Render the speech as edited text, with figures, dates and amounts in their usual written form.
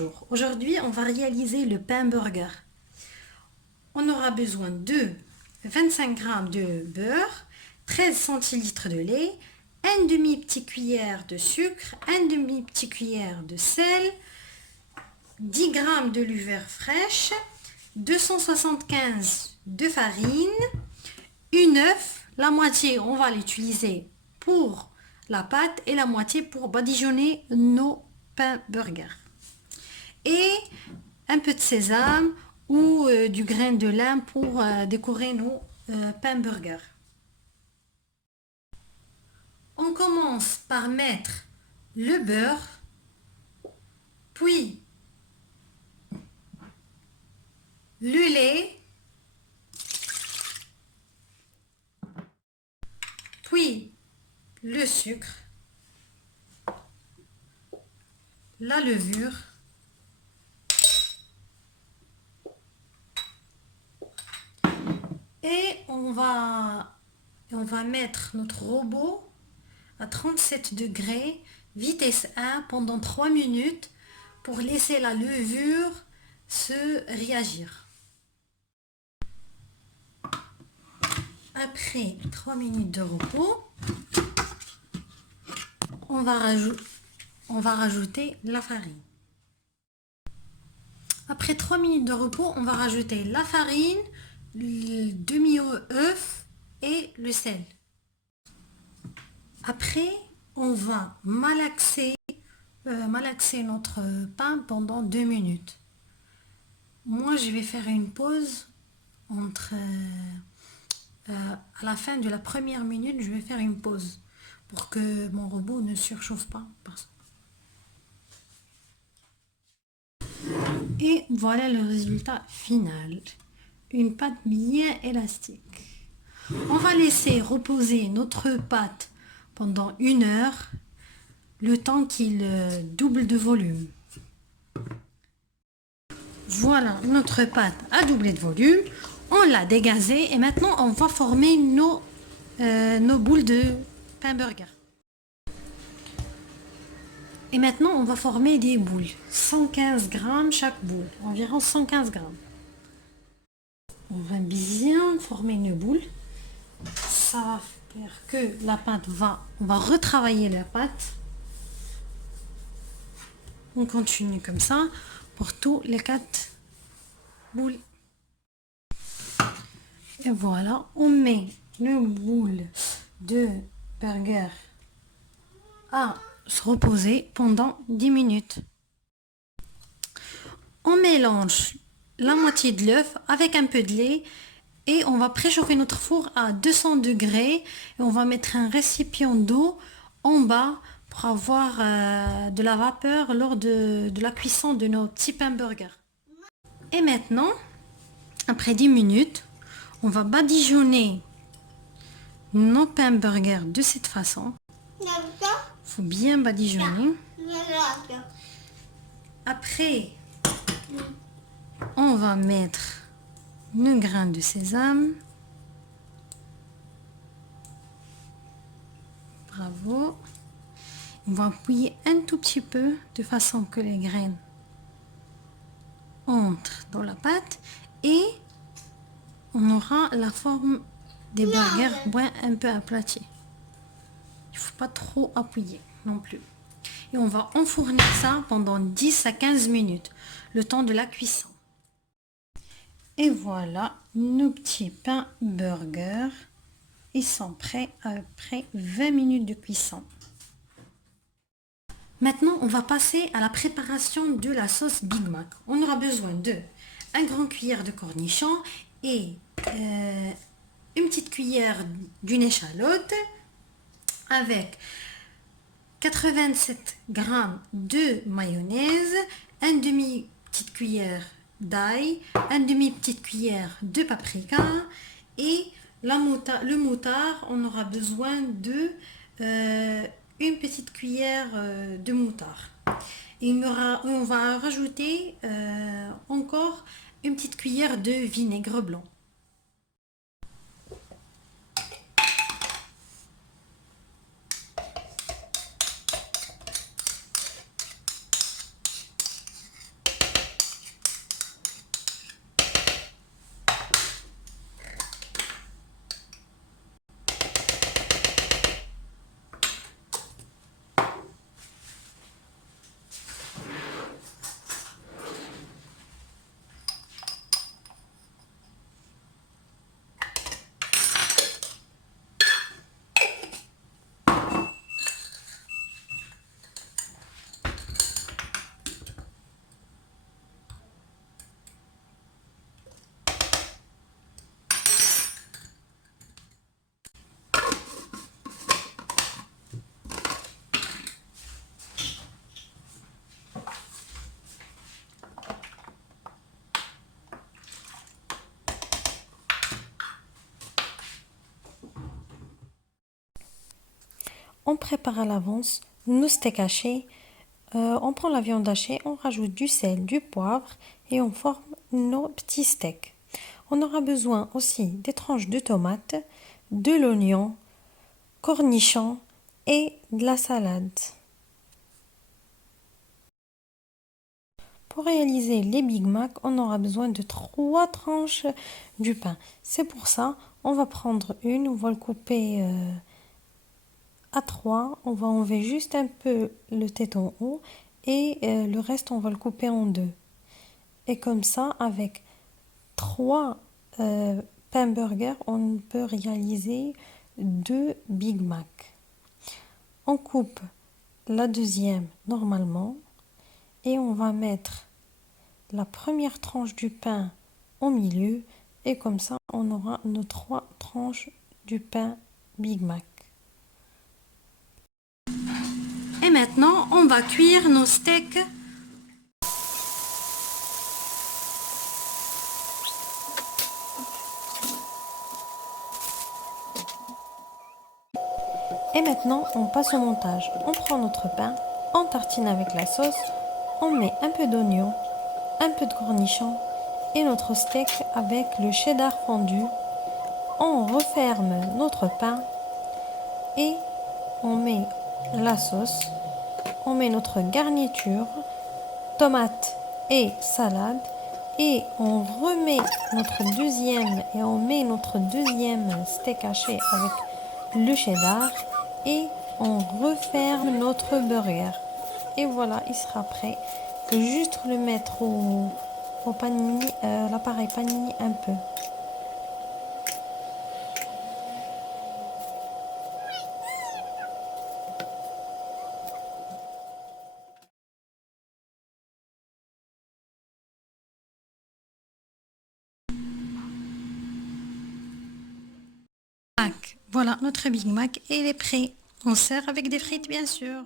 Bonjour, aujourd'hui on va réaliser le pain burger. On aura besoin de 25 g de beurre, 13 centilitres de lait, un demi petite cuillère de sucre, un demi petite cuillère de sel, 10 g de levure fraîche, 275 de farine, une œuf, la moitié on va l'utiliser pour la pâte et la moitié pour badigeonner nos pains burgers. Et un peu de sésame ou du grain de lin pour décorer nos pains burgers. On commence par mettre le beurre, puis le lait, puis le sucre, la levure, et on va mettre notre robot à 37 degrés, vitesse 1 pendant 3 minutes pour laisser la levure se réagir. Après 3 minutes de repos, on va rajouter la farine. Après 3 minutes de repos, on va rajouter la farine, le demi-œuf et le sel. Après, on va malaxer notre pain pendant 2 minutes. Moi, je vais faire une pause à la fin de la première minute, je vais faire une pause pour que mon robot ne surchauffe pas. Et voilà le résultat final. Une pâte bien élastique. On va laisser reposer notre pâte pendant 1 heure, le temps qu'il double de volume. Voilà, notre pâte a doublé de volume. On l'a dégazée et maintenant on va former nos boules de pain burger. Et maintenant on va former des boules. 115 g chaque boule, environ 115 g. On va bien former une boule. Ça va faire que la pâte on va retravailler la pâte. On continue comme ça pour tous les 4 boules. Et voilà, on met nos boules de burger à se reposer pendant 10 minutes. On mélange la moitié de l'œuf avec un peu de lait et on va préchauffer notre four à 200 degrés et on va mettre un récipient d'eau en bas pour avoir de la vapeur lors de la cuisson de nos petits pains burgers. Et maintenant, après 10 minutes, on va badigeonner nos pains burgers de cette façon. Il faut bien badigeonner. Après, on va mettre le grain de sésame. Bravo. On va appuyer un tout petit peu de façon que les graines entrent dans la pâte et on aura la forme des burgers bien un peu aplatis. Il ne faut pas trop appuyer non plus. Et on va enfourner ça pendant 10 à 15 minutes, le temps de la cuisson. Et voilà, nos petits pains burgers. Ils sont prêts après 20 minutes de cuisson. Maintenant, on va passer à la préparation de la sauce Big Mac. On aura besoin de 1 grand cuillère de cornichons et une petite cuillère d'une échalote avec 87 g de mayonnaise, un demi petite cuillère d'ail, un demi petite cuillère de paprika et le moutarde, on aura besoin de une petite cuillère de moutarde. Et on va rajouter encore une petite cuillère de vinaigre blanc. on prépare à l'avance nos steaks hachés. On prend la viande hachée, on rajoute du sel, du poivre et on forme nos petits steaks. On aura besoin aussi des tranches de tomates, de l'oignon, cornichons et de la salade. Pour réaliser les Big Mac, on aura besoin de 3 tranches du pain. C'est pour ça, on va prendre une, on va le couper à 3. On va enlever juste un peu le téton haut et le reste, on va le couper en 2. Et comme ça, avec 3 pains burgers, on peut réaliser 2 Big Mac. On coupe la deuxième normalement et on va mettre la première tranche du pain au milieu et comme ça on aura nos 3 tranches du pain Big Mac. Et maintenant on va cuire nos steaks. Et maintenant on passe au montage. On prend notre pain, on tartine avec la sauce, on met un peu d'oignon, un peu de cornichon et notre steak avec le cheddar fondu. On referme notre pain et on met la sauce, on met notre garniture, tomates et salade et on remet notre deuxième et on met notre deuxième steak haché avec le cheddar et on referme notre burger. Et voilà, il sera prêt. Il faut juste le mettre au panini, l'appareil panini un peu. Voilà, notre Big Mac et il est prêt. On sert avec des frites bien sûr.